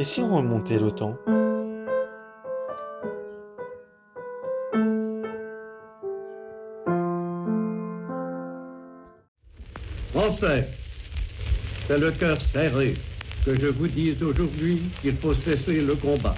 Et si on remontait le temps? Français, c'est le cœur serré que je vous dise aujourd'hui qu'il faut cesser le combat.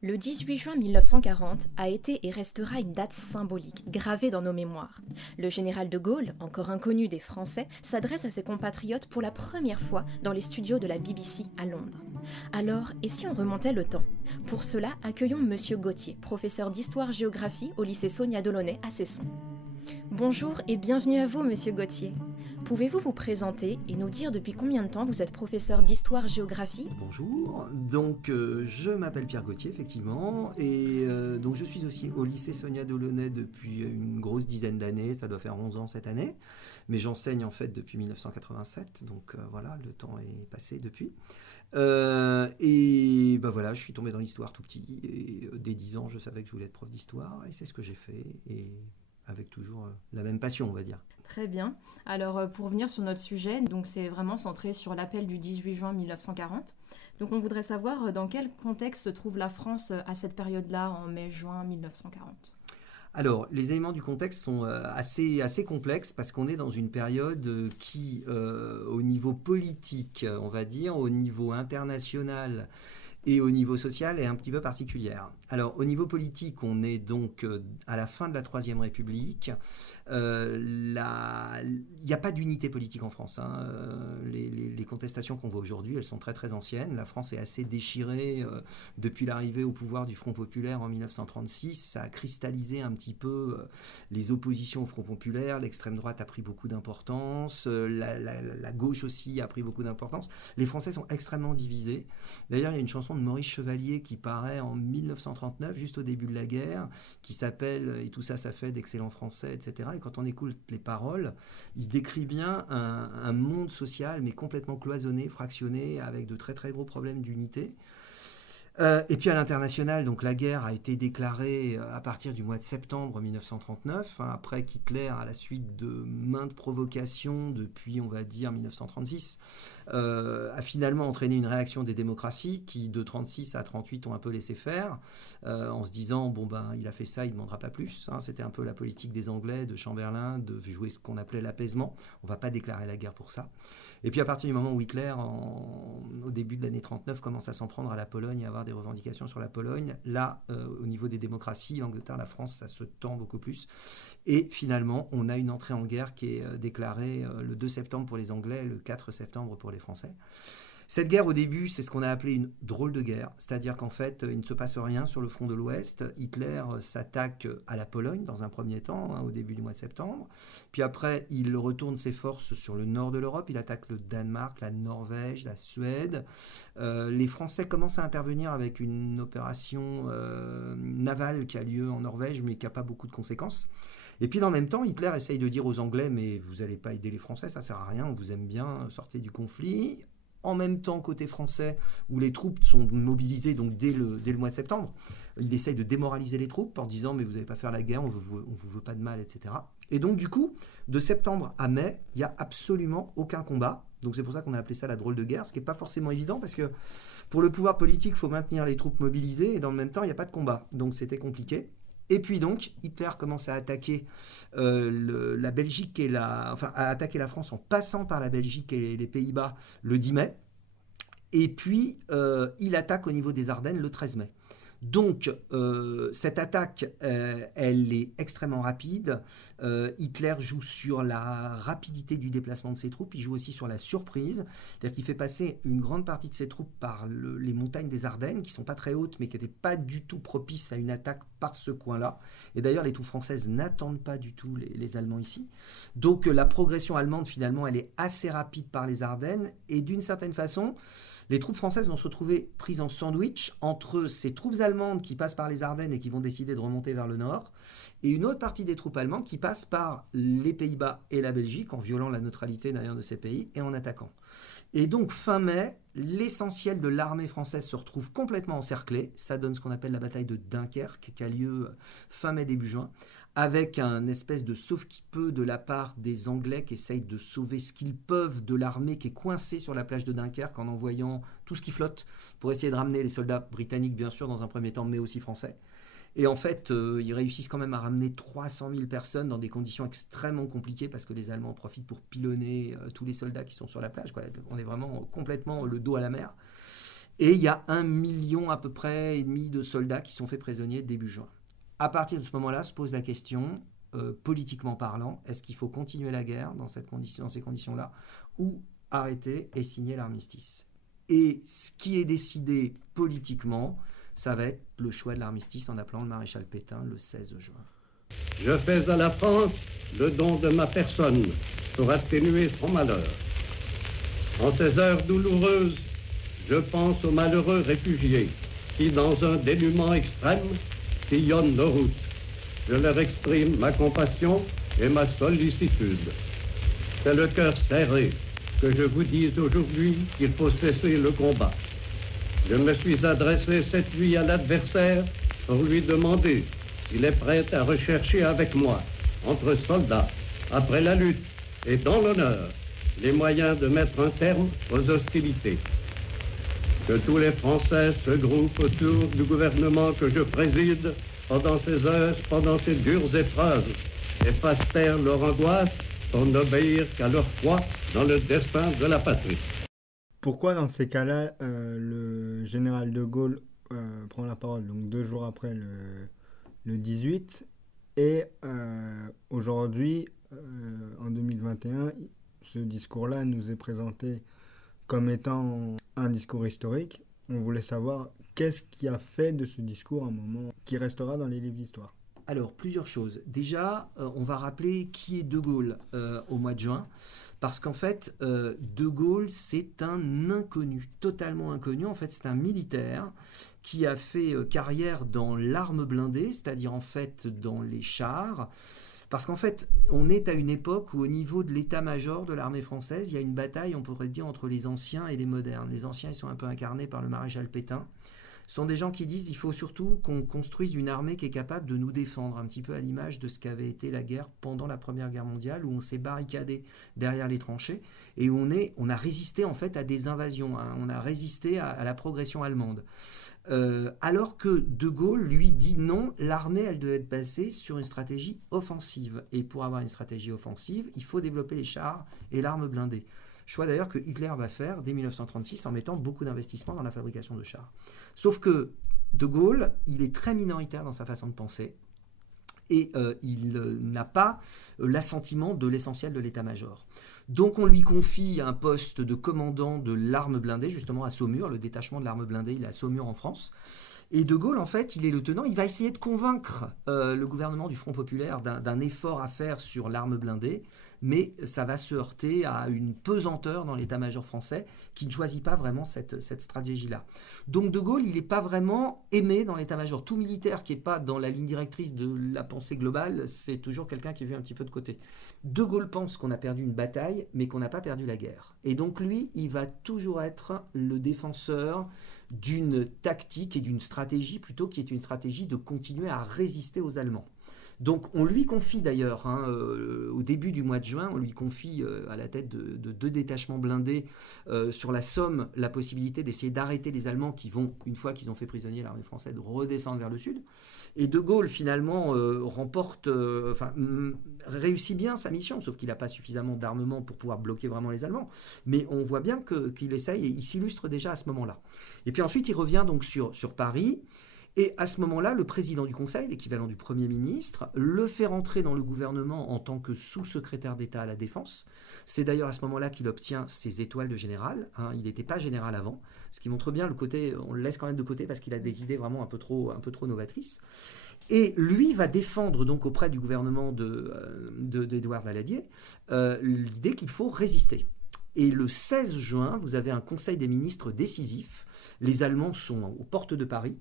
Le 18 juin 1940 a été et restera une date symbolique, gravée dans nos mémoires. Le général de Gaulle, encore inconnu des Français, s'adresse à ses compatriotes pour la première fois dans les studios de la BBC à Londres. Alors, et si on remontait le temps? Pour cela, accueillons Monsieur Gauthier, professeur d'histoire-géographie au lycée Sonia Delaunay à Cesson. Bonjour et bienvenue à vous, Monsieur Gauthier. Pouvez-vous vous présenter et nous dire depuis combien de temps vous êtes professeur d'histoire-géographie? Bonjour, je m'appelle Pierre Gauthier effectivement et donc je suis aussi au lycée Sonia Delaunay depuis une grosse dizaine d'années, ça doit faire 11 ans cette année, mais j'enseigne en fait depuis 1987, donc voilà, le temps est passé depuis. Et ben voilà, je suis tombé dans l'histoire tout petit et dès 10 ans je savais que je voulais être prof d'histoire et c'est ce que j'ai fait et avec toujours la même passion on va dire. Très bien. Alors, pour revenir sur notre sujet, donc c'est vraiment centré sur l'appel du 18 juin 1940. Donc, on voudrait savoir dans quel contexte se trouve la France à cette période-là, en mai-juin 1940. Alors, les éléments du contexte sont assez complexes parce qu'on est dans une période qui, au niveau politique, on va dire, au niveau international et au niveau social, est un petit peu particulière. Alors, au niveau politique, on est donc à la fin de la Troisième République. Il n'y a pas d'unité politique en France, hein. Les contestations qu'on voit aujourd'hui, elles sont très très anciennes. La France est assez déchirée depuis l'arrivée au pouvoir du Front populaire en 1936. Ça a cristallisé un petit peu les oppositions au Front populaire. L'extrême droite a pris beaucoup d'importance. La gauche aussi a pris beaucoup d'importance. Les Français sont extrêmement divisés. D'ailleurs, il y a une chanson de Maurice Chevalier qui paraît en 1939, juste au début de la guerre, qui s'appelle « Et tout ça, ça fait d'excellents Français », etc. Et quand on écoute les paroles, il décrit bien un monde social, mais complètement cloisonné, fractionné, avec de très très gros problèmes d'unité. Et puis à l'international, donc la guerre a été déclarée à partir du mois de septembre 1939, hein, après qu'Hitler, à la suite de maintes provocations depuis, on va dire, 1936, a finalement entraîné une réaction des démocraties qui, de 36 à 38, ont un peu laissé faire, en se disant, bon ben, il a fait ça, il ne demandera pas plus. Hein, c'était un peu la politique des Anglais, de Chamberlain, de jouer ce qu'on appelait l'apaisement. On ne va pas déclarer la guerre pour ça. Et puis à partir du moment où Hitler, au début de l'année 39, commence à s'en prendre à la Pologne, à avoir des revendications sur la Pologne, là, au niveau des démocraties, l'Angleterre, la France, ça se tend beaucoup plus. Et finalement, on a une entrée en guerre qui est déclarée le 2 septembre pour les Anglais, le 4 septembre pour les Français. Cette guerre, au début, c'est ce qu'on a appelé une drôle de guerre, c'est-à-dire qu'en fait, il ne se passe rien sur le front de l'Ouest. Hitler s'attaque à la Pologne dans un premier temps, hein, au début du mois de septembre. Puis après, il retourne ses forces sur le nord de l'Europe. Il attaque le Danemark, la Norvège, la Suède. Les Français commencent à intervenir avec une opération navale qui a lieu en Norvège, mais qui n'a pas beaucoup de conséquences. Et puis dans le même temps, Hitler essaye de dire aux Anglais, mais vous n'allez pas aider les Français, ça ne sert à rien, on vous aime bien, sortez du conflit. En même temps, côté français, où les troupes sont mobilisées donc dès le mois de septembre, il essaye de démoraliser les troupes en disant mais vous n'allez pas faire la guerre, on vous veut pas de mal, etc. Et donc du coup, de septembre à mai, il n'y a absolument aucun combat. Donc c'est pour ça qu'on a appelé ça la drôle de guerre, ce qui n'est pas forcément évident parce que pour le pouvoir politique, il faut maintenir les troupes mobilisées et dans le même temps, il n'y a pas de combat. Donc c'était compliqué. Et puis donc, Hitler commence à attaquer la Belgique à attaquer la France en passant par la Belgique et les Pays-Bas le 10 mai. Et puis, il attaque au niveau des Ardennes le 13 mai. Donc, cette attaque, elle est extrêmement rapide. Hitler joue sur la rapidité du déplacement de ses troupes. Il joue aussi sur la surprise. C'est-à-dire qu'il fait passer une grande partie de ses troupes par les montagnes des Ardennes, qui ne sont pas très hautes, mais qui n'étaient pas du tout propices à une attaque par ce coin-là. Et d'ailleurs, les troupes françaises n'attendent pas du tout les Allemands ici. Donc, la progression allemande, finalement, elle est assez rapide par les Ardennes. Et d'une certaine façon, les troupes françaises vont se retrouver prises en sandwich entre ces troupes allemandes qui passent par les Ardennes et qui vont décider de remonter vers le nord, et une autre partie des troupes allemandes qui passent par les Pays-Bas et la Belgique en violant la neutralité d'ailleurs de ces pays et en attaquant. Et donc fin mai, l'essentiel de l'armée française se retrouve complètement encerclé. Ça donne ce qu'on appelle la bataille de Dunkerque qui a lieu fin mai, début juin. avec un espèce de sauve-qui-peut de la part des Anglais qui essayent de sauver ce qu'ils peuvent de l'armée qui est coincée sur la plage de Dunkerque en envoyant tout ce qui flotte pour essayer de ramener les soldats britanniques, bien sûr, dans un premier temps, mais aussi français. Et en fait, ils réussissent quand même à ramener 300 000 personnes dans des conditions extrêmement compliquées parce que les Allemands profitent pour pilonner tous les soldats qui sont sur la plage, quoi. On est vraiment complètement le dos à la mer. Et il y a 1,5 million à peu près de soldats qui sont faits prisonniers début juin. À partir de ce moment-là, se pose la question, politiquement parlant, est-ce qu'il faut continuer la guerre dans ces conditions-là ou arrêter et signer l'armistice? Et ce qui est décidé politiquement, ça va être le choix de l'armistice en appelant le maréchal Pétain le 16 juin. Je fais à la France le don de ma personne pour atténuer son malheur. En ces heures douloureuses, je pense aux malheureux réfugiés qui, dans un dénuement extrême, sillonnent nos routes. Je leur exprime ma compassion et ma sollicitude. C'est le cœur serré que je vous dise aujourd'hui qu'il faut cesser le combat. Je me suis adressé cette nuit à l'adversaire pour lui demander s'il est prêt à rechercher avec moi, entre soldats, après la lutte et dans l'honneur, les moyens de mettre un terme aux hostilités. Que tous les Français se groupent autour du gouvernement que je préside pendant ces heures, pendant ces dures épreuves, et fassent taire leur angoisse pour n'obéir qu'à leur foi dans le destin de la patrie. Pourquoi dans ces cas-là, le général de Gaulle prend la parole donc 2 jours après le 18 et aujourd'hui, en 2021, ce discours-là nous est présenté comme étant un discours historique. On voulait savoir qu'est-ce qui a fait de ce discours un moment qui restera dans les livres d'histoire. Alors, plusieurs choses. Déjà, on va rappeler qui est De Gaulle au mois de juin, parce qu'en fait, De Gaulle, c'est un inconnu, totalement inconnu. En fait, c'est un militaire qui a fait carrière dans l'arme blindée, c'est-à-dire en fait dans les chars. Parce qu'en fait, on est à une époque où au niveau de l'état-major de l'armée française, il y a une bataille, on pourrait dire, entre les anciens et les modernes. Les anciens, ils sont un peu incarnés par le maréchal Pétain. Ce sont des gens qui disent qu'il faut surtout qu'on construise une armée qui est capable de nous défendre, un petit peu à l'image de ce qu'avait été la guerre pendant la Première Guerre mondiale, où on s'est barricadé derrière les tranchées et où on a résisté en fait à des invasions, hein. On a résisté à la progression allemande. Alors que De Gaulle, lui, dit non, l'armée, elle doit être basée sur une stratégie offensive. Et pour avoir une stratégie offensive, il faut développer les chars et l'arme blindée. Choix d'ailleurs que Hitler va faire dès 1936 en mettant beaucoup d'investissements dans la fabrication de chars. Sauf que De Gaulle, il est très minoritaire dans sa façon de penser et il n'a pas l'assentiment de l'essentiel de l'état-major. Donc on lui confie un poste de commandant de l'arme blindée, justement à Saumur, le détachement de l'arme blindée, il est à Saumur en France. Et De Gaulle, en fait, il est le tenant, il va essayer de convaincre le gouvernement du Front populaire d'un effort à faire sur l'arme blindée, mais ça va se heurter à une pesanteur dans l'état-major français qui ne choisit pas vraiment cette stratégie-là. Donc De Gaulle, il n'est pas vraiment aimé dans l'état-major. Tout militaire qui n'est pas dans la ligne directrice de la pensée globale, c'est toujours quelqu'un qui est vu un petit peu de côté. De Gaulle pense qu'on a perdu une bataille, mais qu'on n'a pas perdu la guerre. Et donc lui, il va toujours être le défenseur d'une tactique et d'une stratégie plutôt qui est une stratégie de continuer à résister aux Allemands. Donc on lui confie d'ailleurs, au début du mois de juin, on lui confie à la tête de 2 détachements blindés sur la Somme la possibilité d'essayer d'arrêter les Allemands qui vont, une fois qu'ils ont fait prisonnier l'armée française, redescendre vers le sud. Et De Gaulle finalement réussit bien sa mission, sauf qu'il n'a pas suffisamment d'armement pour pouvoir bloquer vraiment les Allemands. Mais on voit bien qu'il essaye et il s'illustre déjà à ce moment-là. Et puis ensuite il revient donc sur Paris. Et à ce moment-là, le président du Conseil, l'équivalent du Premier ministre, le fait rentrer dans le gouvernement en tant que sous-secrétaire d'État à la Défense. C'est d'ailleurs à ce moment-là qu'il obtient ses étoiles de général. Il n'était pas général avant, ce qui montre bien le côté, on le laisse quand même de côté parce qu'il a des idées vraiment un peu trop novatrices. Et lui va défendre donc auprès du gouvernement d'Édouard Daladier l'idée qu'il faut résister. Et le 16 juin, vous avez un Conseil des ministres décisif. Les Allemands sont aux portes de Paris.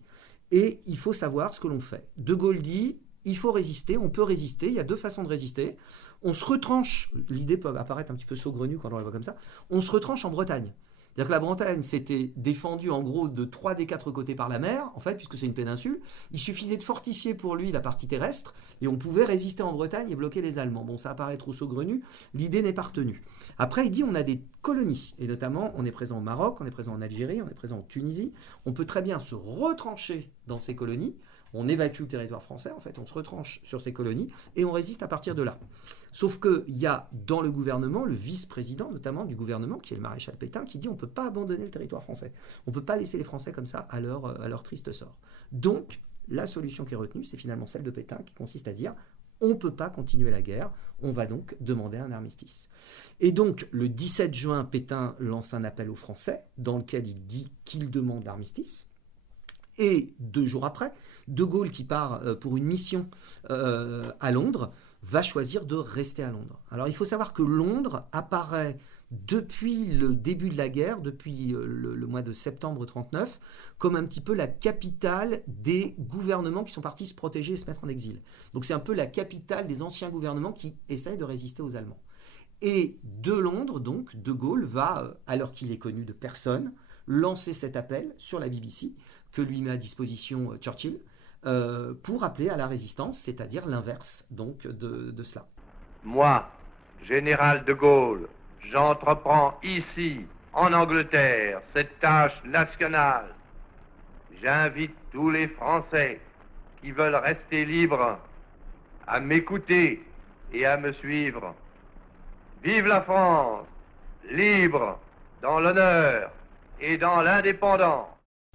Et il faut savoir ce que l'on fait. De Gaulle dit, il faut résister, on peut résister, il y a 2 façons de résister. On se retranche, l'idée peut apparaître un petit peu saugrenue quand on la voit comme ça, on se retranche en Bretagne. C'est-à-dire que la Bretagne s'était défendue en gros de 3 des 4 côtés par la mer, en fait, puisque c'est une péninsule. Il suffisait de fortifier pour lui la partie terrestre et on pouvait résister en Bretagne et bloquer les Allemands. Bon, ça apparaît trop saugrenu, l'idée n'est pas retenue. Après, il dit on a des colonies, et notamment on est présent au Maroc, on est présent en Algérie, on est présent en Tunisie. On peut très bien se retrancher dans ces colonies. On évacue le territoire français, en fait, on se retranche sur ces colonies et on résiste à partir de là. Sauf qu'il y a dans le gouvernement, le vice-président notamment du gouvernement, qui est le maréchal Pétain, qui dit on ne peut pas abandonner le territoire français. On ne peut pas laisser les Français comme ça à leur triste sort. Donc, la solution qui est retenue, c'est finalement celle de Pétain, qui consiste à dire on ne peut pas continuer la guerre, on va donc demander un armistice. Et donc, le 17 juin, Pétain lance un appel aux Français, dans lequel il dit qu'il demande l'armistice. Et 2 jours après, De Gaulle, qui part pour une mission à Londres, va choisir de rester à Londres. Alors il faut savoir que Londres apparaît depuis le début de la guerre, depuis le mois de septembre 1939, comme un petit peu la capitale des gouvernements qui sont partis se protéger et se mettre en exil. Donc c'est un peu la capitale des anciens gouvernements qui essayent de résister aux Allemands. Et de Londres, donc, De Gaulle va, alors qu'il est connu de personne, lancer cet appel sur la BBC, que lui met à disposition Churchill, pour appeler à la résistance, c'est-à-dire l'inverse donc de cela. Moi, général de Gaulle, j'entreprends ici, en Angleterre, cette tâche nationale. J'invite tous les Français qui veulent rester libres à m'écouter et à me suivre. Vive la France, libre, dans l'honneur et dans l'indépendance.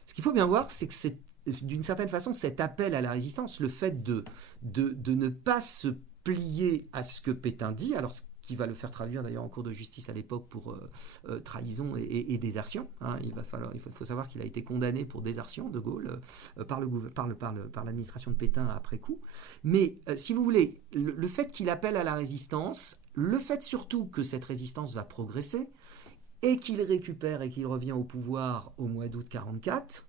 Ce qu'il faut bien voir, c'est que c'est d'une certaine façon cet appel à la résistance, le fait de ne pas se plier à ce que Pétain dit, alors ce qui va le faire traduire d'ailleurs en cour de justice à l'époque pour trahison et désertion. Hein. Il faut savoir qu'il a été condamné pour désertion, De Gaulle, par l'administration de Pétain après coup. Mais si vous voulez, le fait qu'il appelle à la résistance, le fait surtout que cette résistance va progresser, et qu'il récupère et qu'il revient au pouvoir au mois d'août 1944,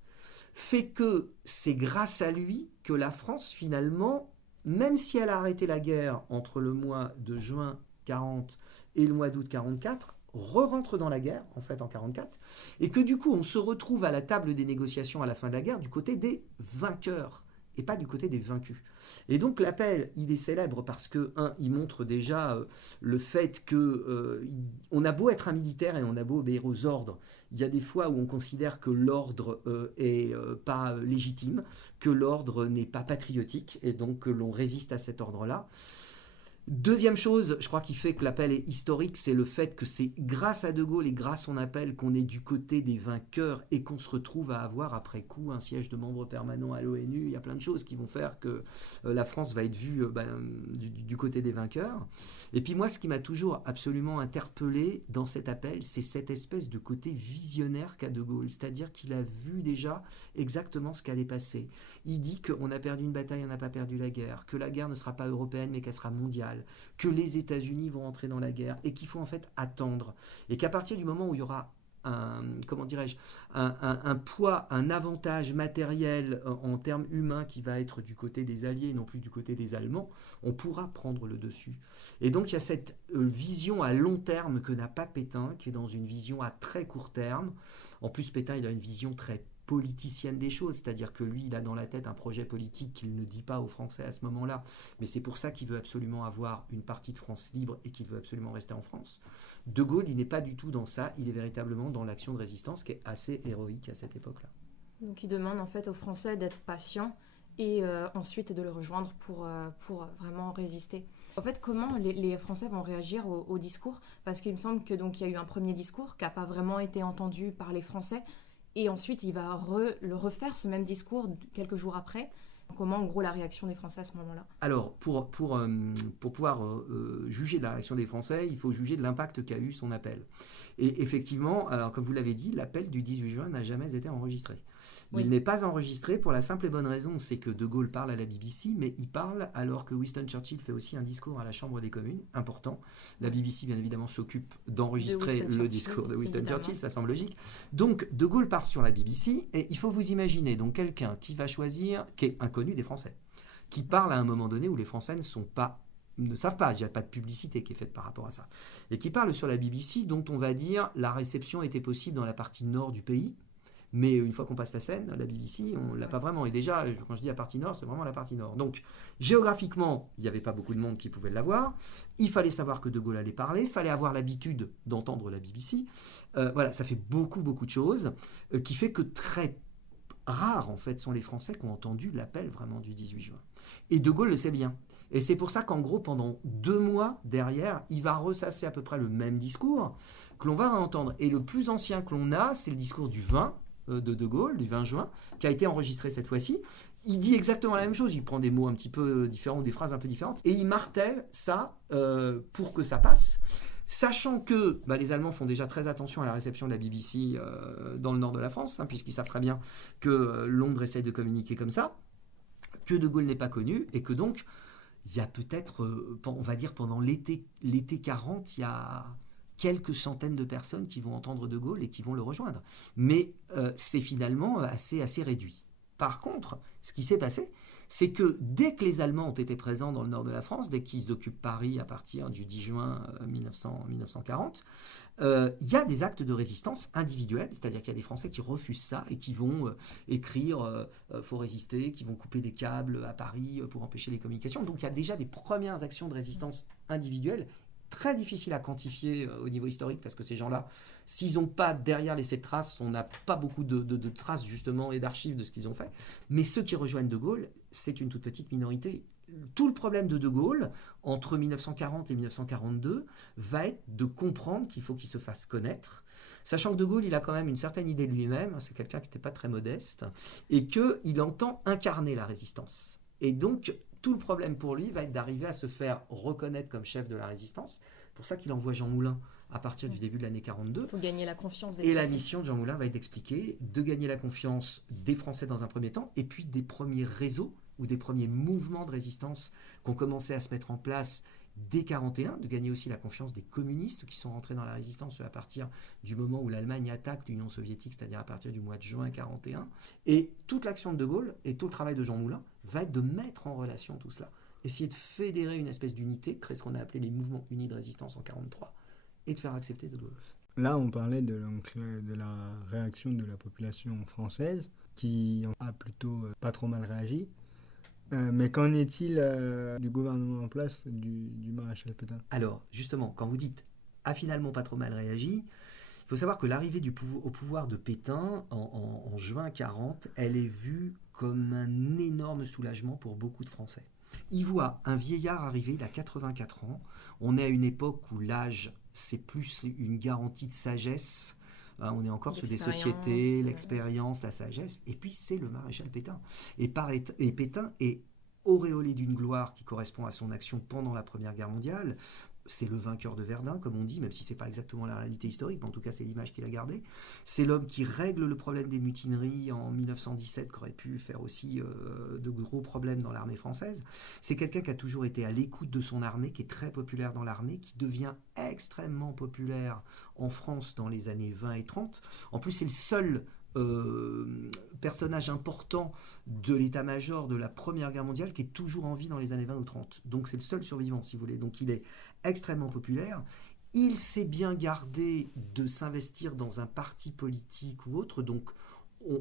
fait que c'est grâce à lui que la France, finalement, même si elle a arrêté la guerre entre le mois de juin 1940 et le mois d'août 1944, re-rentre dans la guerre, en fait, en 1944, et que du coup, on se retrouve à la table des négociations à la fin de la guerre du côté des vainqueurs, et pas du côté des vaincus. Et donc l'appel, il est célèbre parce que, il montre déjà le fait que on a beau être un militaire et on a beau obéir aux ordres, il y a des fois où on considère que l'ordre est pas légitime, que l'ordre n'est pas patriotique, et donc que l'on résiste à cet ordre-là. Deuxième chose, je crois qui fait que l'appel est historique, c'est le fait que c'est grâce à De Gaulle et grâce à son appel qu'on est du côté des vainqueurs et qu'on se retrouve à avoir après coup un siège de membre permanent à l'ONU. Il y a plein de choses qui vont faire que la France va être vue du côté des vainqueurs. Et puis moi, ce qui m'a toujours absolument interpellé dans cet appel, c'est cette espèce de côté visionnaire qu'a De Gaulle, c'est-à-dire qu'il a vu déjà exactement ce qu'allait passer. Il dit qu'on a perdu une bataille, on n'a pas perdu la guerre, que la guerre ne sera pas européenne mais qu'elle sera mondiale, que les États-Unis vont entrer dans la guerre et qu'il faut en fait attendre. Et qu'à partir du moment où il y aura un poids, un avantage matériel en termes humains qui va être du côté des Alliés et non plus du côté des Allemands, on pourra prendre le dessus. Et donc il y a cette vision à long terme que n'a pas Pétain, qui est dans une vision à très court terme. En plus, Pétain, il a une vision très politicienne des choses, c'est-à-dire que lui, il a dans la tête un projet politique qu'il ne dit pas aux Français à ce moment-là, mais c'est pour ça qu'il veut absolument avoir une partie de France libre et qu'il veut absolument rester en France. De Gaulle, il n'est pas du tout dans ça, il est véritablement dans l'action de résistance qui est assez héroïque à cette époque-là. Donc il demande en fait aux Français d'être patients et ensuite de le rejoindre pour vraiment résister. En fait, comment les Français vont réagir au discours ? Parce qu'il me semble que donc il y a eu un premier discours qui n'a pas vraiment été entendu par les Français. Et ensuite, il va le refaire, ce même discours, quelques jours après. Comment, en gros, la réaction des Français à ce moment-là ? Alors, pour pouvoir juger de la réaction des Français, il faut juger de l'impact qu'a eu son appel. Et effectivement, alors, comme vous l'avez dit, l'appel du 18 juin n'a jamais été enregistré. Oui. Il n'est pas enregistré pour la simple et bonne raison, c'est que De Gaulle parle à la BBC, mais il parle alors que Winston Churchill fait aussi un discours à la Chambre des communes, important. La BBC, bien évidemment, s'occupe d'enregistrer le discours de Winston Churchill, ça semble logique. Donc, De Gaulle part sur la BBC, et il faut vous imaginer donc quelqu'un qui va choisir, qui est inconnu des Français, qui parle à un moment donné où les Français ne sont pas ne savent pas, il n'y a pas de publicité qui est faite par rapport à ça, et qui parle sur la BBC, dont on va dire la réception était possible dans la partie nord du pays, mais une fois qu'on passe la Seine, la BBC, on ne l'a pas vraiment. Et déjà, quand je dis la partie nord, c'est vraiment la partie nord. Donc, géographiquement, il n'y avait pas beaucoup de monde qui pouvait l'avoir. Il fallait savoir que De Gaulle allait parler. Il fallait avoir l'habitude d'entendre la BBC. Voilà, ça fait beaucoup de choses, qui fait que très rares, en fait, sont les Français qui ont entendu l'appel vraiment du 18 juin. Et De Gaulle le sait bien. Et c'est pour ça qu'en gros, pendant 2 mois derrière, il va ressasser à peu près le même discours que l'on va entendre. Et le plus ancien que l'on a, c'est le discours du 20 de Gaulle, du 20 juin, qui a été enregistré cette fois-ci. Il dit exactement la même chose, il prend des mots un petit peu différents, des phrases un peu différentes, et il martèle ça pour que ça passe, sachant que les Allemands font déjà très attention à la réception de la BBC dans le nord de la France, puisqu'ils savent très bien que Londres essaye de communiquer comme ça, que De Gaulle n'est pas connu, et que donc, il y a peut-être, on va dire pendant l'été 40, il y a quelques centaines de personnes qui vont entendre De Gaulle et qui vont le rejoindre. Mais c'est finalement assez réduit. Par contre, ce qui s'est passé, c'est que dès que les Allemands ont été présents dans le nord de la France, dès qu'ils occupent Paris à partir du 10 juin 1940, il y a des actes de résistance individuels, c'est-à-dire qu'il y a des Français qui refusent ça et qui vont écrire « faut résister », qui vont couper des câbles à Paris pour empêcher les communications. Donc il y a déjà des premières actions de résistance individuelles, très difficile à quantifier au niveau historique, parce que ces gens-là, s'ils n'ont pas derrière laissé de traces, on n'a pas beaucoup de traces justement et d'archives de ce qu'ils ont fait. Mais ceux qui rejoignent De Gaulle, c'est une toute petite minorité. Tout le problème de Gaulle, entre 1940 et 1942, va être de comprendre qu'il faut qu'il se fasse connaître, sachant que De Gaulle, il a quand même une certaine idée de lui-même, c'est quelqu'un qui n'était pas très modeste, et qu'il entend incarner la résistance. Et donc, tout le problème pour lui va être d'arriver à se faire reconnaître comme chef de la résistance. C'est pour ça qu'il envoie Jean Moulin à partir du début de l'année 42. Il faut gagner la confiance des Français. Et Français. la mission de Jean Moulin va être d'expliquer, de gagner la confiance des Français dans un premier temps, et puis des premiers réseaux ou des premiers mouvements de résistance qui ont commencé à se mettre en place dès 1941, de gagner aussi la confiance des communistes qui sont rentrés dans la résistance à partir du moment où l'Allemagne attaque l'Union soviétique, c'est-à-dire à partir du mois de juin 1941. Et toute l'action de De Gaulle et tout le travail de Jean Moulin va être de mettre en relation tout cela, essayer de fédérer une espèce d'unité, créer ce qu'on a appelé les mouvements unis de résistance en 1943, et de faire accepter De Gaulle. Là, on parlait de la réaction de la population française, qui a plutôt pas trop mal réagi. Mais qu'en est-il du gouvernement en place du maréchal Pétain ? Alors, justement, quand vous dites « a finalement pas trop mal réagi », il faut savoir que l'arrivée au pouvoir de Pétain en juin 1940, elle est vue comme un énorme soulagement pour beaucoup de Français. Ils voient un vieillard arriver, il a 84 ans. On est à une époque où l'âge, c'est plus une garantie de sagesse. On est encore sur des sociétés, l'expérience, la sagesse. Et puis, c'est le maréchal Pétain. Et Pétain est auréolé d'une gloire qui correspond à son action pendant la Première Guerre mondiale. C'est le vainqueur de Verdun, comme on dit, même si ce n'est pas exactement la réalité historique, mais en tout cas, c'est l'image qu'il a gardée. C'est l'homme qui règle le problème des mutineries en 1917, qui aurait pu faire aussi de gros problèmes dans l'armée française. C'est quelqu'un qui a toujours été à l'écoute de son armée, qui est très populaire dans l'armée, qui devient extrêmement populaire en France dans les années 20 et 30. En plus, c'est le seul personnage important de l'état-major de la Première Guerre mondiale qui est toujours en vie dans les années 20 ou 30. Donc c'est le seul survivant, si vous voulez. Donc il est extrêmement populaire. Il sait bien garder de s'investir dans un parti politique ou autre. Donc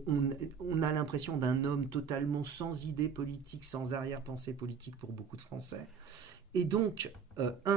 on a l'impression d'un homme totalement sans idée politique, sans arrière-pensée politique pour beaucoup de Français. Et donc,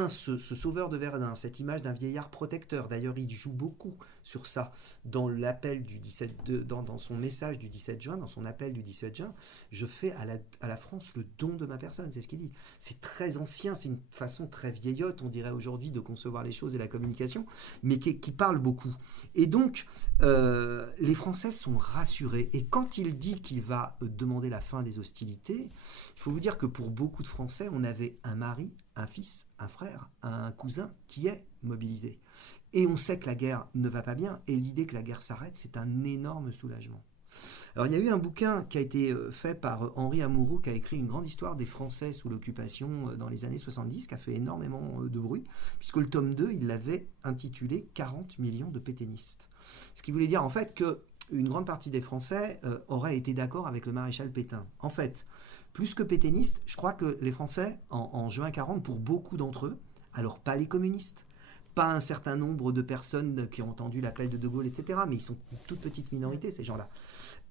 ce sauveur de Verdun, cette image d'un vieillard protecteur, d'ailleurs il joue beaucoup sur ça dans l'appel du 17 dans son message du 17 juin, dans son appel du 17 juin, je fais à la France le don de ma personne, c'est ce qu'il dit. C'est très ancien, c'est une façon très vieillotte, on dirait aujourd'hui, de concevoir les choses et la communication, mais qui parle beaucoup. Et donc, les Français sont rassurés. Et quand il dit qu'il va demander la fin des hostilités, il faut vous dire que pour beaucoup de Français, on avait un mari, un fils, un frère, un cousin qui est mobilisé. Et on sait que la guerre ne va pas bien, et l'idée que la guerre s'arrête, c'est un énorme soulagement. Alors il y a eu un bouquin qui a été fait par Henri Amouroux, qui a écrit une grande histoire des Français sous l'occupation dans les années 70, qui a fait énormément de bruit, puisque le tome 2, il l'avait intitulé « 40 millions de pétainistes ». Ce qui voulait dire en fait qu'une grande partie des Français auraient été d'accord avec le maréchal Pétain. En fait, Plus que pétainistes, je crois que les Français, en juin 40, pour beaucoup d'entre eux, alors pas les communistes, pas un certain nombre de personnes qui ont entendu l'appel de Gaulle, etc., mais ils sont une toute petite minorité, ces gens-là.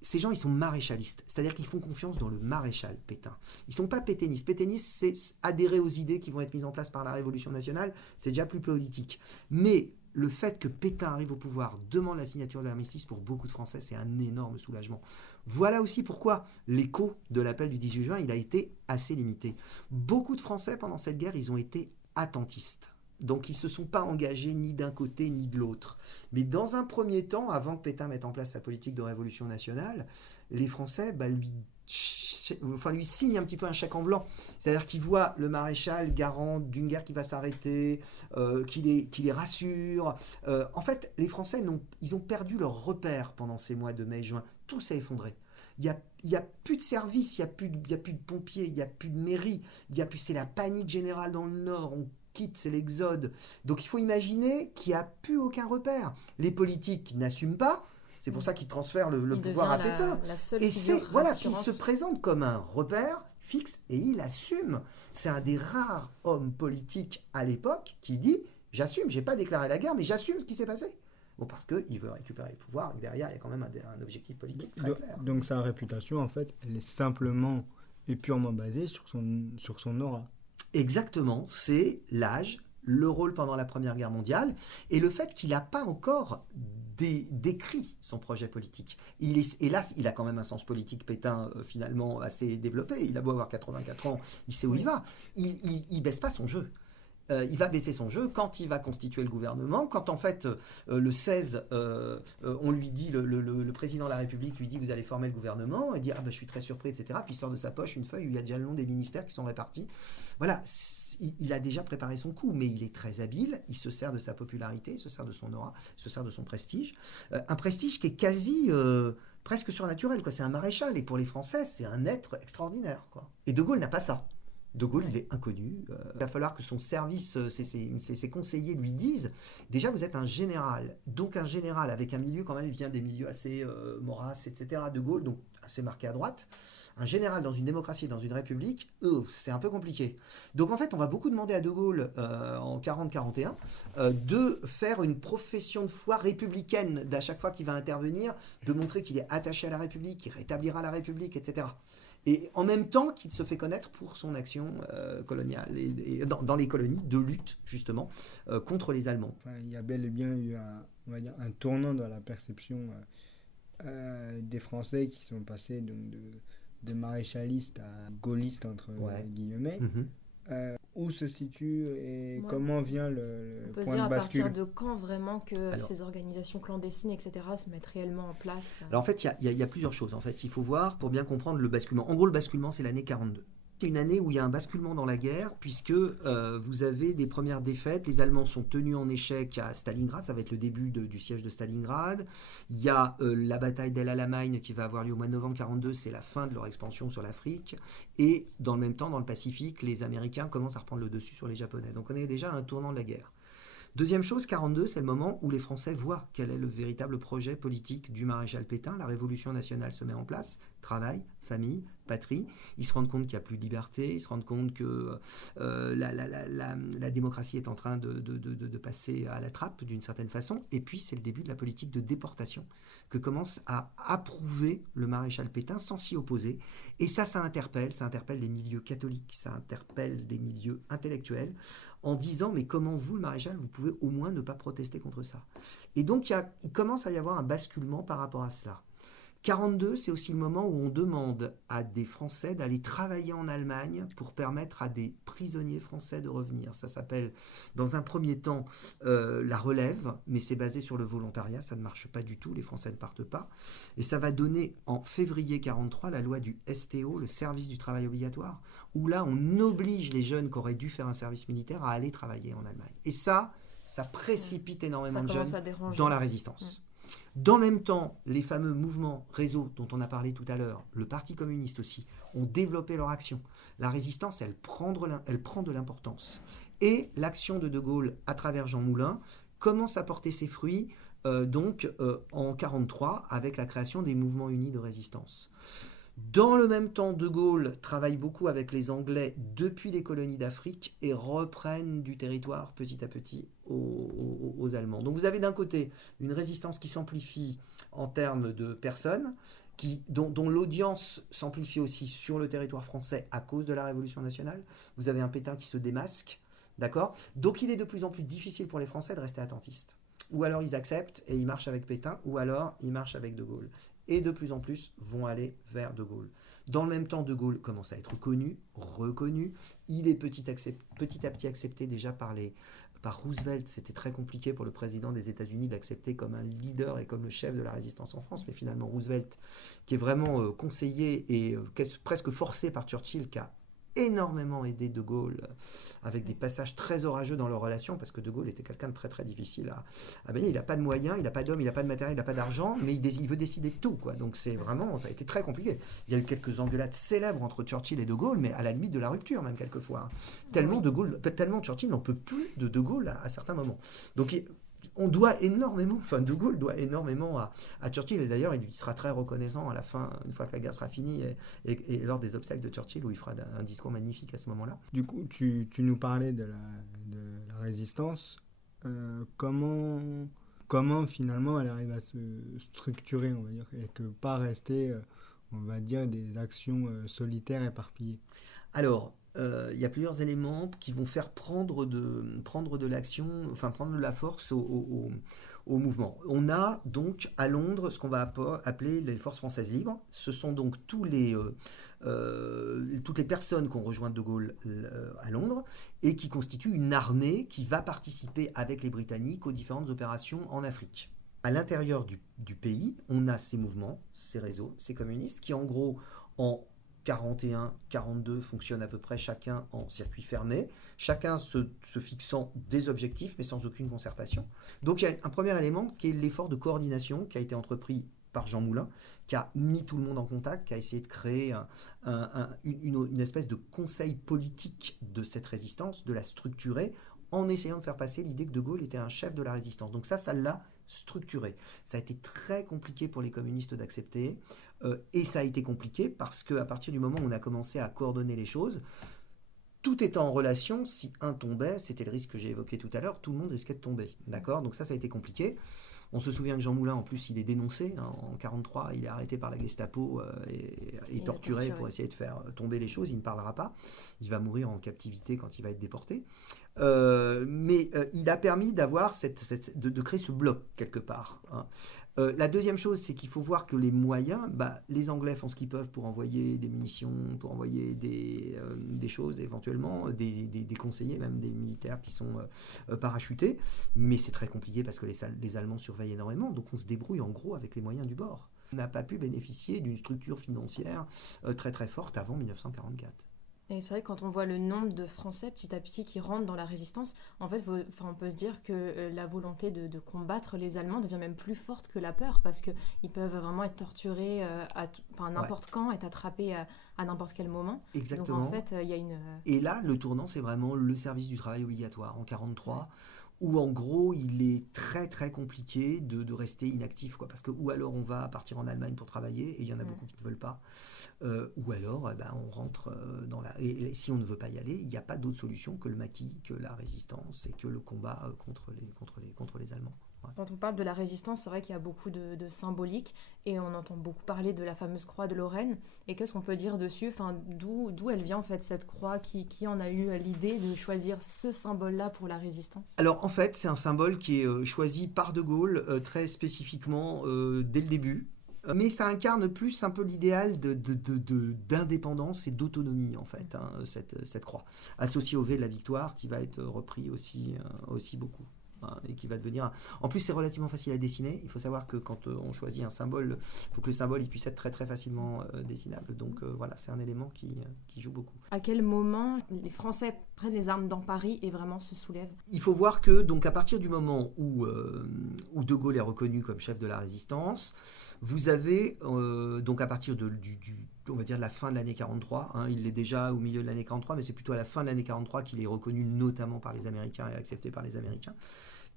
Ces gens, ils sont maréchalistes, c'est-à-dire qu'ils font confiance dans le maréchal Pétain. Ils ne sont pas pétainistes. Pétainistes, c'est adhérer aux idées qui vont être mises en place par la Révolution nationale, c'est déjà plus politique. Mais le fait que Pétain arrive au pouvoir demande la signature de l'armistice pour beaucoup de Français, c'est un énorme soulagement. Voilà aussi pourquoi l'écho de l'appel du 18 juin, il a été assez limité. Beaucoup de Français, pendant cette guerre, ils ont été attentistes. Donc ils ne se sont pas engagés ni d'un côté ni de l'autre. Mais dans un premier temps, avant que Pétain mette en place sa politique de révolution nationale, les Français lui signent un petit peu un chèque en blanc. C'est-à-dire qu'ils voient le maréchal garant d'une guerre qui va s'arrêter, qui les rassure. En fait, les Français, ils ont perdu leur repère pendant ces mois de mai et juin. Tout s'est effondré. Il n'y a plus de service, il n'y a plus de pompiers, il n'y a plus de mairie, c'est la panique générale dans le Nord, on quitte, c'est l'exode. Donc il faut imaginer qu'il n'y a plus aucun repère. Les politiques n'assument pas, c'est pour ça qu'ils transfèrent le pouvoir à Pétain. Et c'est qu'il se présente comme un repère fixe et il assume. C'est un des rares hommes politiques à l'époque qui dit « j'assume, je n'ai pas déclaré la guerre, mais j'assume ce qui s'est passé ». Bon, parce qu'il veut récupérer le pouvoir, et derrière, il y a quand même un objectif politique très clair. Donc sa réputation, en fait, elle est simplement et purement basée sur son aura. Exactement, c'est l'âge, le rôle pendant la Première Guerre mondiale, et le fait qu'il n'a pas encore décrit son projet politique. Hélas, il a quand même un sens politique, Pétain, finalement, assez développé. Il a beau avoir 84 ans, il sait où il va. Il baisse pas son jeu. Il va baisser son jeu quand il va constituer le gouvernement, quand en fait le 16 on lui dit, le président de la République lui dit vous allez former le gouvernement, il dit je suis très surpris, etc. Puis il sort de sa poche une feuille où il y a déjà le nom des ministères qui sont répartis. Voilà, il a déjà préparé son coup, mais il est très habile, il se sert de sa popularité, il se sert de son aura, il se sert de son prestige, un prestige qui est quasi presque surnaturel, quoi. C'est un maréchal et pour les Français c'est un être extraordinaire, quoi. Et De Gaulle n'a pas ça. De Gaulle, il est inconnu. Il va falloir que son service, ses conseillers lui disent déjà, vous êtes un général. Donc, un général avec un milieu, quand même, il vient des milieux assez Maurras, etc. De Gaulle, donc assez marqué à droite. Un général dans une démocratie, dans une république, c'est un peu compliqué. Donc, en fait, on va beaucoup demander à De Gaulle, en 40-41, de faire une profession de foi républicaine d'à chaque fois qu'il va intervenir, de montrer qu'il est attaché à la République, qu'il rétablira la République, etc. Et en même temps qu'il se fait connaître pour son action coloniale et dans les colonies de lutte justement contre les Allemands. Enfin, il y a bel et bien eu un tournant dans la perception des Français qui sont passés donc, de maréchalistes à gaullistes entre guillemets. Où se situe et comment vient le point de bascule? À partir de quand vraiment que ces organisations clandestines, etc., se mettent réellement en place? Alors en fait, il y a plusieurs choses. En fait, il faut voir pour bien comprendre le basculement. En gros, le basculement, c'est l'année 42. C'est une année où il y a un basculement dans la guerre, puisque vous avez des premières défaites. Les Allemands sont tenus en échec à Stalingrad, ça va être le début du siège de Stalingrad. Il y a la bataille d'El Alamein qui va avoir lieu au mois de novembre 42, c'est la fin de leur expansion sur l'Afrique. Et dans le même temps, dans le Pacifique, les Américains commencent à reprendre le dessus sur les Japonais. Donc on est déjà à un tournant de la guerre. Deuxième chose, 42, c'est le moment où les Français voient quel est le véritable projet politique du maréchal Pétain. La révolution nationale se met en place, travail, famille, patrie. Ils se rendent compte qu'il n'y a plus de liberté, ils se rendent compte que la démocratie est en train de passer à la trappe d'une certaine façon. Et puis, c'est le début de la politique de déportation que commence à approuver le maréchal Pétain sans s'y opposer. Et ça interpelle les milieux catholiques, ça interpelle des milieux intellectuels en disant mais comment vous, le maréchal, vous pouvez au moins ne pas protester contre ça. Et donc, il commence à y avoir un basculement par rapport à cela. 42, c'est aussi le moment où on demande à des Français d'aller travailler en Allemagne pour permettre à des prisonniers français de revenir. Ça s'appelle, dans un premier temps, la relève, mais c'est basé sur le volontariat, ça ne marche pas du tout, les Français ne partent pas. Et ça va donner, en février 43, la loi du STO, le service du travail obligatoire, où là, on oblige les jeunes qui auraient dû faire un service militaire à aller travailler en Allemagne. Et ça précipite énormément de jeunes dans la résistance. Dans le même temps, les fameux mouvements réseaux dont on a parlé tout à l'heure, le Parti communiste aussi, ont développé leur action. La résistance, elle prend de l'importance. Et l'action de Gaulle, à travers Jean Moulin, commence à porter ses fruits en 1943 avec la création des mouvements unis de résistance. Dans le même temps, De Gaulle travaille beaucoup avec les Anglais depuis les colonies d'Afrique et reprennent du territoire petit à petit aux Allemands. Donc vous avez d'un côté une résistance qui s'amplifie en termes de personnes, dont l'audience s'amplifie aussi sur le territoire français à cause de la Révolution nationale. Vous avez un Pétain qui se démasque, d'accord ? Donc il est de plus en plus difficile pour les Français de rester attentistes. Ou alors ils acceptent et ils marchent avec Pétain, ou alors ils marchent avec De Gaulle. Et de plus en plus vont aller vers De Gaulle. Dans le même temps, De Gaulle commence à être connu, reconnu. Il est petit à petit accepté déjà par Roosevelt. C'était très compliqué pour le président des États-Unis de l'accepter comme un leader et comme le chef de la résistance en France. Mais finalement, Roosevelt, qui est vraiment conseillé et presque forcé par Churchill, qui a énormément aidé De Gaulle avec des passages très orageux dans leur relation, parce que De Gaulle était quelqu'un de très très difficile à baigner. Il n'a pas de moyens, il n'a pas d'hommes, il n'a pas de matériel, il n'a pas d'argent, mais il veut décider de tout, quoi. Donc c'est vraiment, ça a été très compliqué. Il y a eu quelques engueulades célèbres entre Churchill et De Gaulle, mais à la limite de la rupture même quelquefois. Tellement Churchill n'en peut plus de Gaulle à certains moments. Donc on doit énormément, De Gaulle doit énormément à Churchill, et d'ailleurs il sera très reconnaissant à la fin, une fois que la guerre sera finie, et lors des obsèques de Churchill, où il fera un discours magnifique à ce moment-là. Du coup, tu nous parlais de la résistance. Comment finalement elle arrive à se structurer, on va dire, et que pas rester, on va dire, des actions solitaires éparpillées? Alors, il y a plusieurs éléments qui vont faire prendre de l'action, enfin prendre de la force au mouvement. On a donc à Londres ce qu'on va appeler les forces françaises libres. Ce sont donc toutes les personnes qui ont rejoint De Gaulle à Londres et qui constituent une armée qui va participer avec les Britanniques aux différentes opérations en Afrique. À l'intérieur du pays, on a ces mouvements, ces réseaux, ces communistes qui en gros en 41, 42 fonctionnent à peu près chacun en circuit fermé, chacun se fixant des objectifs mais sans aucune concertation. Donc il y a un premier élément qui est l'effort de coordination qui a été entrepris par Jean Moulin, qui a mis tout le monde en contact, qui a essayé de créer une espèce de conseil politique de cette résistance, de la structurer, en essayant de faire passer l'idée que De Gaulle était un chef de la résistance. Donc ça l'a structuré. Ça a été très compliqué pour les communistes d'accepter, et ça a été compliqué parce qu'à partir du moment où on a commencé à coordonner les choses, tout étant en relation, si un tombait, c'était le risque que j'ai évoqué tout à l'heure, tout le monde risquait de tomber. D'accord ? Donc ça a été compliqué. On se souvient que Jean Moulin, en plus, il est dénoncé. En 1943, il est arrêté par la Gestapo et torturé pour essayer de faire tomber les choses. Il ne parlera pas. Il va mourir en captivité quand il va être déporté. Mais il a permis d'avoir de créer ce bloc quelque part. Hein. La deuxième chose, c'est qu'il faut voir que les moyens, les Anglais font ce qu'ils peuvent pour envoyer des munitions, pour envoyer des choses éventuellement, des conseillers, même des militaires qui sont parachutés, mais c'est très compliqué parce que les Allemands surveillent énormément, donc on se débrouille en gros avec les moyens du bord. On n'a pas pu bénéficier d'une structure financière très très forte avant 1944. Et c'est vrai que quand on voit le nombre de Français petit à petit qui rentrent dans la résistance, en fait, on peut se dire que la volonté de combattre les Allemands devient même plus forte que la peur, parce qu'ils peuvent vraiment être torturés à n'importe quand, être attrapés à n'importe quel moment. Exactement. Donc en fait, il y a une... Et là, le tournant, c'est vraiment le service du travail obligatoire en 1943. Où en gros il est très très compliqué de rester inactif, quoi, parce que ou alors on va partir en Allemagne pour travailler et il y en a beaucoup qui ne veulent pas, ou alors on rentre dans la... Et si on ne veut pas y aller, il n'y a pas d'autre solution que le maquis, que la résistance et que le combat contre les Allemands. Ouais. Quand on parle de la résistance, c'est vrai qu'il y a beaucoup de symbolique et on entend beaucoup parler de la fameuse croix de Lorraine. Et qu'est-ce qu'on peut dire dessus ? Enfin, d'où elle vient en fait cette croix ? Qui en a eu l'idée de choisir ce symbole-là pour la résistance ? Alors en fait, c'est un symbole qui est choisi par De Gaulle très spécifiquement dès le début. Mais ça incarne plus un peu l'idéal d'indépendance et d'autonomie, en fait, hein, cette croix, associée au V de la victoire, qui va être repris aussi beaucoup. Et qui va devenir... En plus, c'est relativement facile à dessiner. Il faut savoir que quand on choisit un symbole, il faut que le symbole il puisse être très très facilement dessinable. Donc voilà, c'est un élément qui joue beaucoup. À quel moment les Français prennent les armes dans Paris et vraiment se soulèvent ? Il faut voir que donc à partir du moment où De Gaulle est reconnu comme chef de la résistance, vous avez donc à partir on va dire de la fin de l'année 43, hein, il l'est déjà au milieu de l'année 43, mais c'est plutôt à la fin de l'année 43 qu'il est reconnu notamment par les Américains et accepté par les Américains.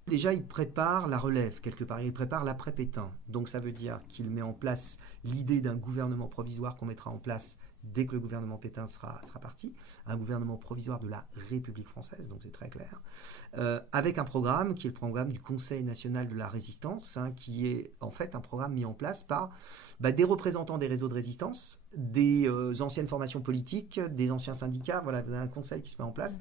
Déjà, il prépare la relève, quelque part. Il prépare l'après-Pétain. Donc, ça veut dire qu'il met en place l'idée d'un gouvernement provisoire qu'on mettra en place dès que le gouvernement Pétain sera parti. Un gouvernement provisoire de la République française, donc c'est très clair. Avec un programme qui est le programme du Conseil national de la résistance, qui est en fait un programme mis en place par des représentants des réseaux de résistance, des anciennes formations politiques, des anciens syndicats. Voilà, vous avez un conseil qui se met en place.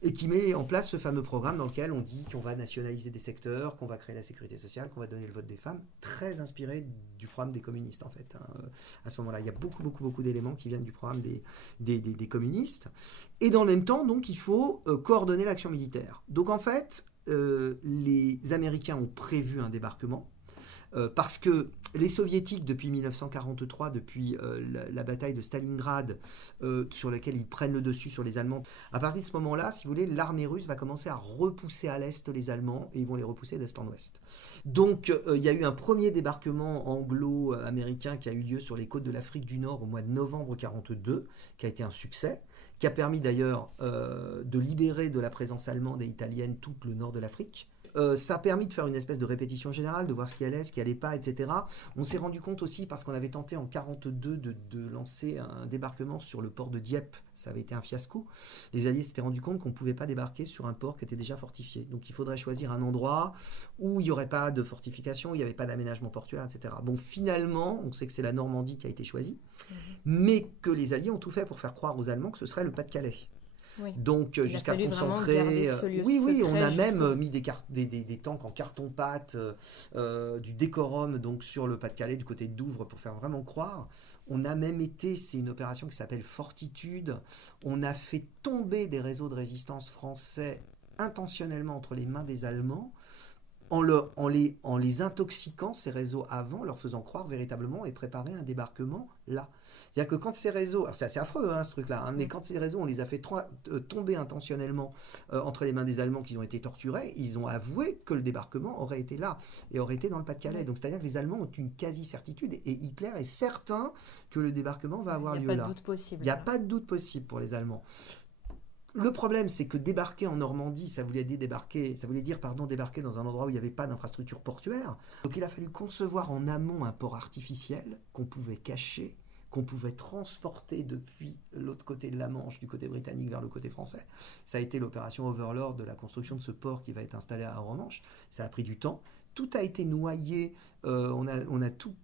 Et qui met en place ce fameux programme dans lequel on dit qu'on va nationaliser des secteurs, qu'on va créer la sécurité sociale, qu'on va donner le vote des femmes, très inspiré du programme des communistes en fait. À ce moment-là, il y a beaucoup d'éléments qui viennent du programme des communistes. Et dans le même temps, donc, il faut coordonner l'action militaire. Donc en fait, les Américains ont prévu un débarquement, parce que les soviétiques, depuis 1943, depuis la bataille de Stalingrad, sur laquelle ils prennent le dessus sur les Allemands, à partir de ce moment-là, si vous voulez, l'armée russe va commencer à repousser à l'est les Allemands, et ils vont les repousser d'est en ouest. Donc il y a eu un premier débarquement anglo-américain qui a eu lieu sur les côtes de l'Afrique du Nord au mois de novembre 1942, qui a été un succès, qui a permis d'ailleurs de libérer de la présence allemande et italienne tout le nord de l'Afrique. Ça a permis de faire une espèce de répétition générale, de voir ce qui allait, ce qui allait pas, etc. On s'est rendu compte aussi, parce qu'on avait tenté en 1942 de lancer un débarquement sur le port de Dieppe, ça avait été un fiasco. Les Alliés s'étaient rendus compte qu'on ne pouvait pas débarquer sur un port qui était déjà fortifié. Donc il faudrait choisir un endroit où il n'y aurait pas de fortification, où il n'y avait pas d'aménagement portuaire, etc. Bon, finalement, on sait que c'est la Normandie qui a été choisie, mais que les Alliés ont tout fait pour faire croire aux Allemands que ce serait le Pas-de-Calais. Oui. Donc jusqu'à concentrer. Oui, on a même mis des tanks en carton-pâte, du décorum donc sur le Pas-de-Calais du côté de Douvres pour faire vraiment croire. On a même été, c'est une opération qui s'appelle Fortitude. On a fait tomber des réseaux de résistance français intentionnellement entre les mains des Allemands, en les intoxiquant, ces réseaux, avant, leur faisant croire véritablement et préparer un débarquement là. C'est-à-dire que quand ces réseaux, alors c'est assez affreux ce truc-là, mais quand ces réseaux, on les a fait tomber intentionnellement entre les mains des Allemands, qu'ils ont été torturés, ils ont avoué que le débarquement aurait été là et aurait été dans le Pas-de-Calais. Donc c'est-à-dire que les Allemands ont une quasi-certitude et Hitler est certain que le débarquement va avoir lieu là. Il n'y a pas de doute possible. Il n'y a pas de doute possible pour les Allemands. Le problème, c'est que débarquer en Normandie, ça voulait dire débarquer dans un endroit où il n'y avait pas d'infrastructure portuaire. Donc il a fallu concevoir en amont un port artificiel qu'on pouvait cacher, qu'on pouvait transporter depuis l'autre côté de la Manche, du côté britannique vers le côté français. Ça a été l'opération Overlord de la construction de ce port qui va être installé à Romanche. Ça a pris du temps. Tout a été noyé, on a tout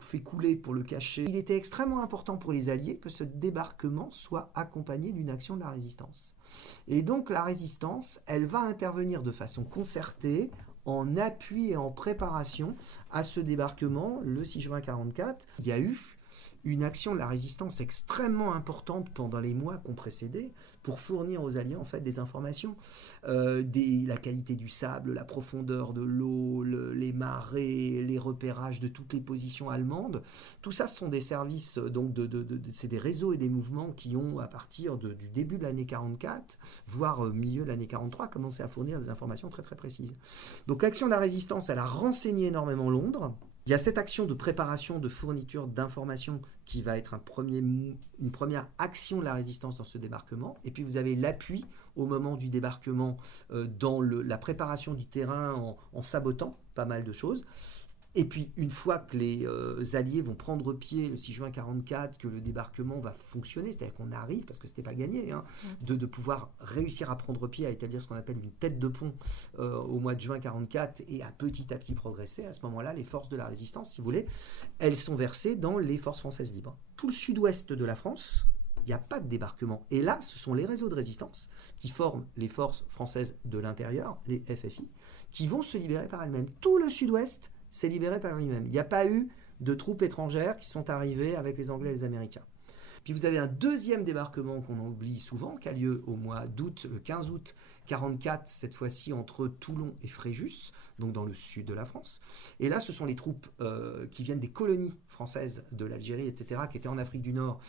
fait couler pour le cacher. Il était extrêmement important pour les Alliés que ce débarquement soit accompagné d'une action de la résistance. Et donc la résistance, elle va intervenir de façon concertée, en appui et en préparation à ce débarquement le 6 juin 1944. Il y a eu une action de la résistance extrêmement importante pendant les mois qui ont précédé pour fournir aux Alliés en fait des informations, la qualité du sable, la profondeur de l'eau, les marées, les repérages de toutes les positions allemandes. Tout ça, ce sont des services, donc c'est des réseaux et des mouvements qui ont, à partir du début de l'année 44, voire milieu de l'année 43, commencé à fournir des informations très très précises. Donc l'action de la résistance, elle a renseigné énormément Londres. Il y a cette action de préparation, de fourniture d'informations qui va être une première action de la résistance dans ce débarquement. Et puis vous avez l'appui au moment du débarquement dans la préparation du terrain en sabotant pas mal de choses. Et puis, une fois que les Alliés vont prendre pied le 6 juin 1944, que le débarquement va fonctionner, c'est-à-dire qu'on arrive, parce que ce n'était pas gagné, de pouvoir réussir à prendre pied, à établir ce qu'on appelle une tête de pont au mois de juin 1944 et à petit progresser, à ce moment-là, les forces de la résistance, si vous voulez, elles sont versées dans les forces françaises libres. Tout le sud-ouest de la France, il n'y a pas de débarquement. Et là, ce sont les réseaux de résistance qui forment les forces françaises de l'intérieur, les FFI, qui vont se libérer par elles-mêmes. Tout le sud-ouest s'est libéré par lui-même. Il n'y a pas eu de troupes étrangères qui sont arrivées avec les Anglais et les Américains. Puis vous avez un deuxième débarquement qu'on oublie souvent, qui a lieu au mois d'août, le 15 août 1944, cette fois-ci entre Toulon et Fréjus, donc dans le sud de la France. Et là, ce sont les troupes qui viennent des colonies françaises de l'Algérie, etc., qui étaient en Afrique du Nord,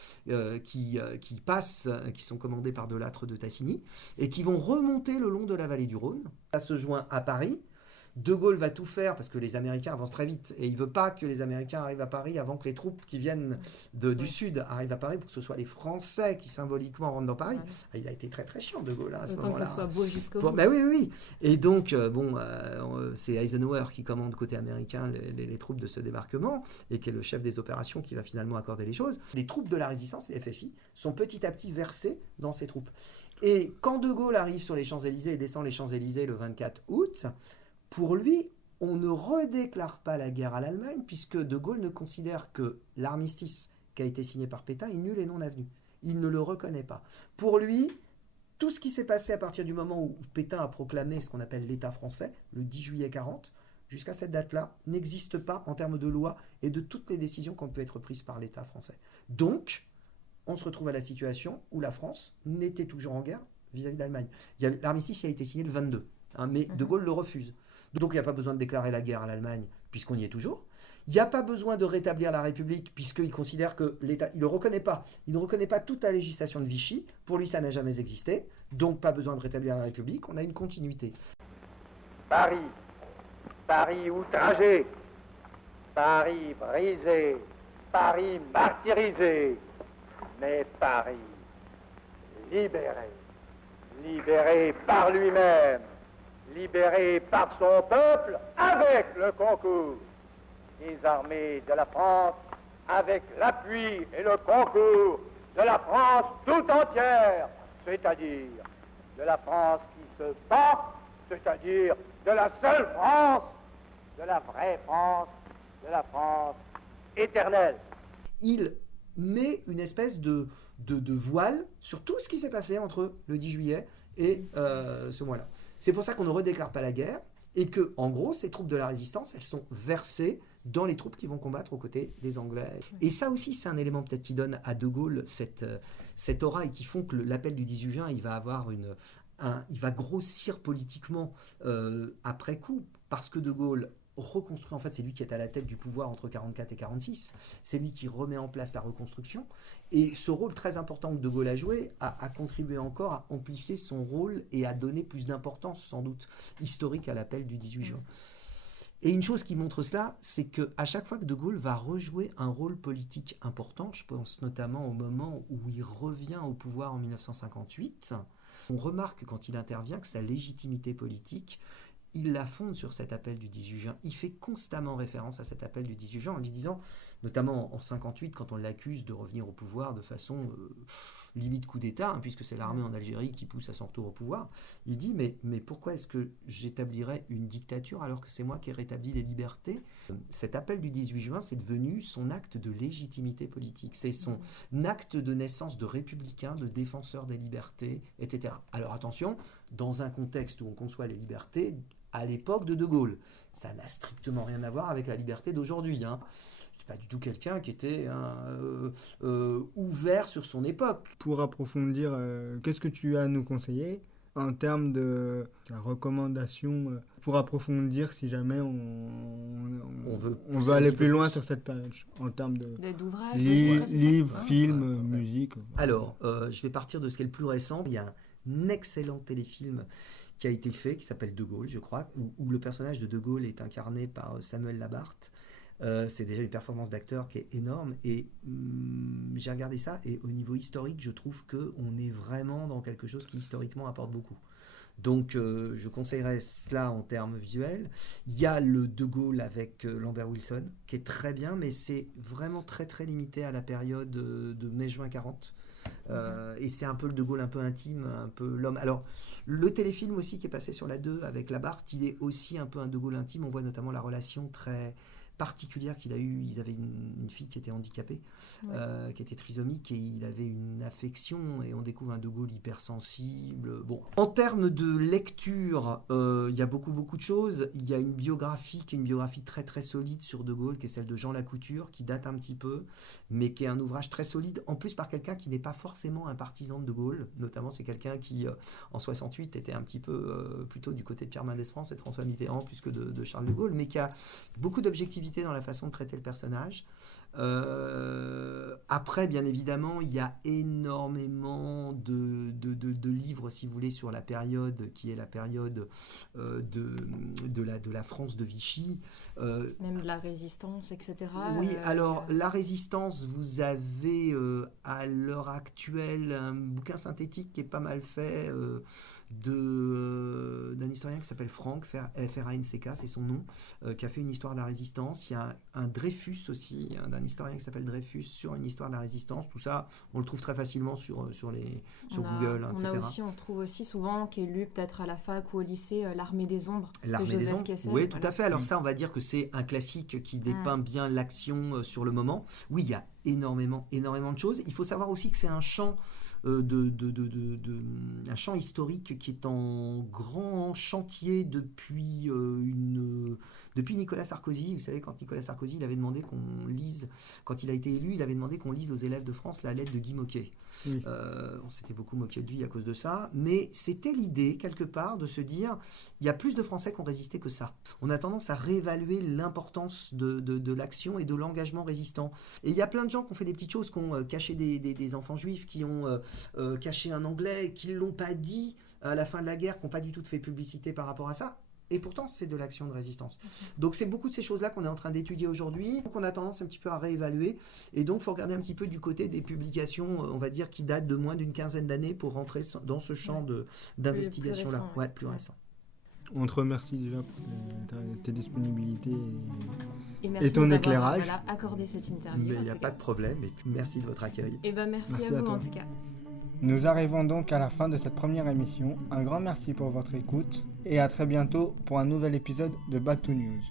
qui passent, qui sont commandées par Delattre de Tassigny, et qui vont remonter le long de la vallée du Rhône. Ça se joint à Paris. De Gaulle va tout faire parce que les Américains avancent très vite et il ne veut pas que les Américains arrivent à Paris avant que les troupes qui viennent du Sud arrivent à Paris pour que ce soit les Français qui symboliquement rentrent dans Paris. Il a été très très chiant De Gaulle à ce moment-là. Autant que ce soit beau jusqu'au bout. Oui. Et donc, c'est Eisenhower qui commande côté américain les troupes de ce débarquement et qui est le chef des opérations qui va finalement accorder les choses. Les troupes de la résistance, les FFI, sont petit à petit versées dans ces troupes. Et quand De Gaulle arrive sur les Champs-Élysées et descend les Champs-Élysées le 24 août, pour lui, on ne redéclare pas la guerre à l'Allemagne puisque De Gaulle ne considère que l'armistice qui a été signé par Pétain est nul et non avenu. Il ne le reconnaît pas. Pour lui, tout ce qui s'est passé à partir du moment où Pétain a proclamé ce qu'on appelle l'État français, le 10 juillet 40, jusqu'à cette date-là, n'existe pas en termes de loi et de toutes les décisions qui ont pu être prises par l'État français. Donc, on se retrouve à la situation où la France n'était toujours en guerre vis-à-vis de l'Allemagne. L'armistice a été signé le 22, mais De Gaulle le refuse. Donc il n'y a pas besoin de déclarer la guerre à l'Allemagne, puisqu'on y est toujours. Il n'y a pas besoin de rétablir la République, puisqu'il considère que l'État, il ne le reconnaît pas. Il ne reconnaît pas toute la législation de Vichy. Pour lui, ça n'a jamais existé. Donc pas besoin de rétablir la République. On a une continuité. Paris outragé, Paris brisé, Paris martyrisé, mais Paris libéré, libéré par lui-même, libéré par son peuple avec le concours des armées de la France, avec l'appui et le concours de la France tout entière, c'est-à-dire de la France qui se bat, c'est-à-dire de la seule France, de la vraie France, de la France éternelle. Il met une espèce de voile sur tout ce qui s'est passé entre le 10 juillet et ce mois-là. C'est pour ça qu'on ne redéclare pas la guerre et que, en gros, ces troupes de la résistance, elles sont versées dans les troupes qui vont combattre aux côtés des Anglais. Et ça aussi, c'est un élément peut-être qui donne à De Gaulle cette aura et qui font que l'appel du 18 juin, il va avoir il va grossir politiquement après coup, parce que De Gaulle reconstruit, en fait c'est lui qui est à la tête du pouvoir entre 44 et 46, c'est lui qui remet en place la reconstruction, et ce rôle très important que De Gaulle a joué a contribué encore à amplifier son rôle et à donner plus d'importance sans doute historique à l'appel du 18 juin. Et une chose qui montre cela, c'est qu'à chaque fois que De Gaulle va rejouer un rôle politique important, je pense notamment au moment où il revient au pouvoir en 1958, on remarque quand il intervient que sa légitimité politique, il la fonde sur cet appel du 18 juin. Il fait constamment référence à cet appel du 18 juin en lui disant, notamment en 58, quand on l'accuse de revenir au pouvoir de façon limite coup d'État, puisque c'est l'armée en Algérie qui pousse à son retour au pouvoir, il dit mais pourquoi est-ce que j'établirais une dictature alors que c'est moi qui ai rétabli les libertés ? Cet appel du 18 juin, c'est devenu son acte de légitimité politique. C'est son acte de naissance de républicain, de défenseur des libertés, etc. Alors attention, dans un contexte où on conçoit les libertés, à l'époque de Gaulle. Ça n'a strictement rien à voir avec la liberté d'aujourd'hui. C'est pas du tout quelqu'un qui était ouvert sur son époque. Pour approfondir, qu'est-ce que tu as à nous conseiller en termes de recommandation pour approfondir si jamais on veut aller plus loin sur cette période en termes d'ouvrages, livres, films, musique. Alors, je vais partir de ce qui est le plus récent. Il y a un excellent téléfilm qui a été fait, qui s'appelle De Gaulle, je crois, où le personnage de Gaulle est incarné par Samuel Labarthe. C'est déjà une performance d'acteur qui est énorme, et j'ai regardé ça, et au niveau historique, je trouve qu'on est vraiment dans quelque chose qui historiquement apporte beaucoup. Donc je conseillerais cela en termes visuels. Il y a le De Gaulle avec Lambert Wilson, qui est très bien, mais c'est vraiment très très limité à la période de mai-juin 40. Et c'est un peu le De Gaulle un peu intime, un peu l'homme. Alors le téléfilm aussi qui est passé sur la 2 avec Labarthe, il est aussi un peu un De Gaulle intime. On voit notamment la relation très particulière qu'il a eue. Ils avaient une fille qui était handicapée, qui était trisomique, et il avait une affection, et on découvre un De Gaulle hypersensible. Bon, en termes de lecture, il y a beaucoup de choses. Il y a une biographie qui est une biographie très très solide sur De Gaulle, qui est celle de Jean Lacouture, qui date un petit peu, mais qui est un ouvrage très solide, en plus par quelqu'un qui n'est pas forcément un partisan de De Gaulle. Notamment, c'est quelqu'un qui en 68 était un petit peu plutôt du côté de Pierre Mendès France et de François Mitterrand plus que de Charles de Gaulle, mais qui a beaucoup d'objectivité subtilité dans la façon de traiter le personnage. Après, bien évidemment, il y a énormément de livres, si vous voulez, sur la période qui est la période de la France de Vichy. Même de la résistance, etc. Oui, alors la résistance, vous avez à l'heure actuelle un bouquin synthétique qui est pas mal fait d'un historien qui s'appelle Franck, F-R-A-N-C-K, c'est son nom, qui a fait une histoire de la résistance. Il y a un Dreyfus aussi, d'un historien qui s'appelle Dreyfus sur une histoire de la résistance. Tout ça, on le trouve très facilement sur Google, etc. On trouve aussi souvent, qui est lu peut-être à la fac ou au lycée, L'Armée des Ombres, L'Armée de des Joseph Ombres, Kessel. oui, tout à fait. Alors ça, on va dire que c'est un classique qui dépeint bien l'action sur le moment. Oui, il y a énormément de choses. Il faut savoir aussi que c'est un champ un champ historique qui est en grand chantier depuis Nicolas Sarkozy. Vous savez, quand Nicolas Sarkozy il avait demandé qu'on lise, quand il a été élu, il avait demandé qu'on lise aux élèves de France la lettre de Guy Môquet. Oui. On s'était beaucoup moqué de lui à cause de ça, mais c'était l'idée quelque part de se dire il y a plus de Français qui ont résisté que ça. On a tendance à réévaluer l'importance de l'action et de l'engagement résistant. Et il y a plein de gens qui ont fait des petites choses, qui ont caché des enfants juifs, qui ont caché un Anglais, qui ne l'ont pas dit à la fin de la guerre, qui n'ont pas du tout fait publicité par rapport à ça. Et pourtant, c'est de l'action de résistance. Donc, c'est beaucoup de ces choses-là qu'on est en train d'étudier aujourd'hui, qu'on a tendance un petit peu à réévaluer. Et donc, il faut regarder un petit peu du côté des publications, on va dire, qui datent de moins d'une quinzaine d'années pour rentrer dans ce champ d'investigation-là. Plus récent. On te remercie déjà pour tes disponibilités et ton éclairage. Voilà, accordé cette interview. Mais il n'y a pas de problème. Et merci de votre accueil. Et merci à vous en tout cas. Nous arrivons donc à la fin de cette première émission. Un grand merci pour votre écoute et à très bientôt pour un nouvel épisode de Back to News.